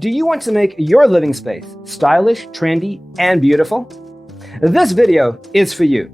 Do you want to make your living space stylish, trendy, and beautiful? This video is for you.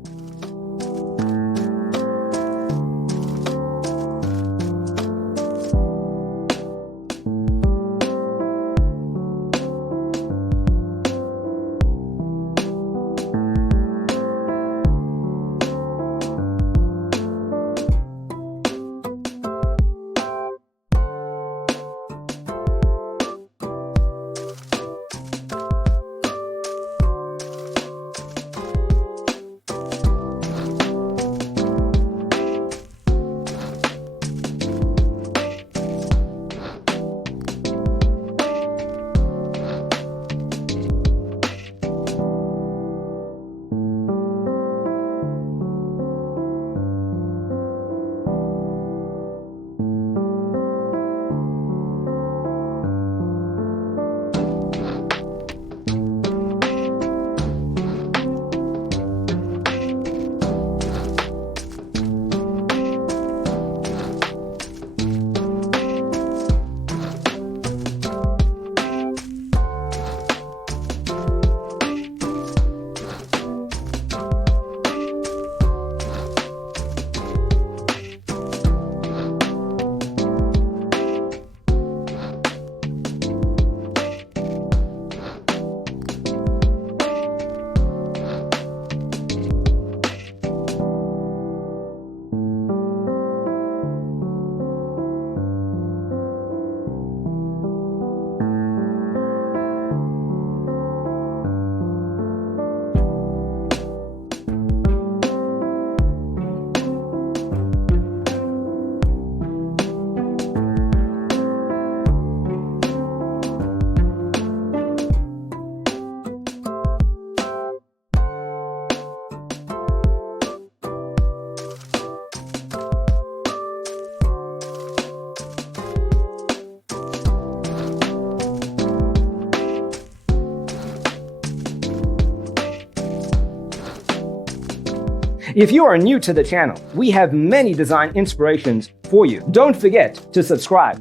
If you are new to the channel, we have many design inspirations for you. Don't forget to subscribe.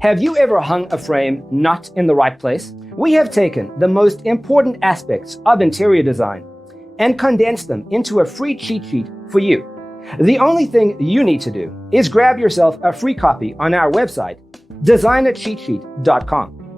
Have you ever hung a frame not in the right place? We have taken the most important aspects of interior design and condensed them into a free cheat sheet for you. The only thing you need to do is grab yourself a free copy on our website, designercheatsheet.com.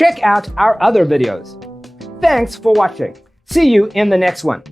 Check out our other videos. Thanks for watching. See you in the next one.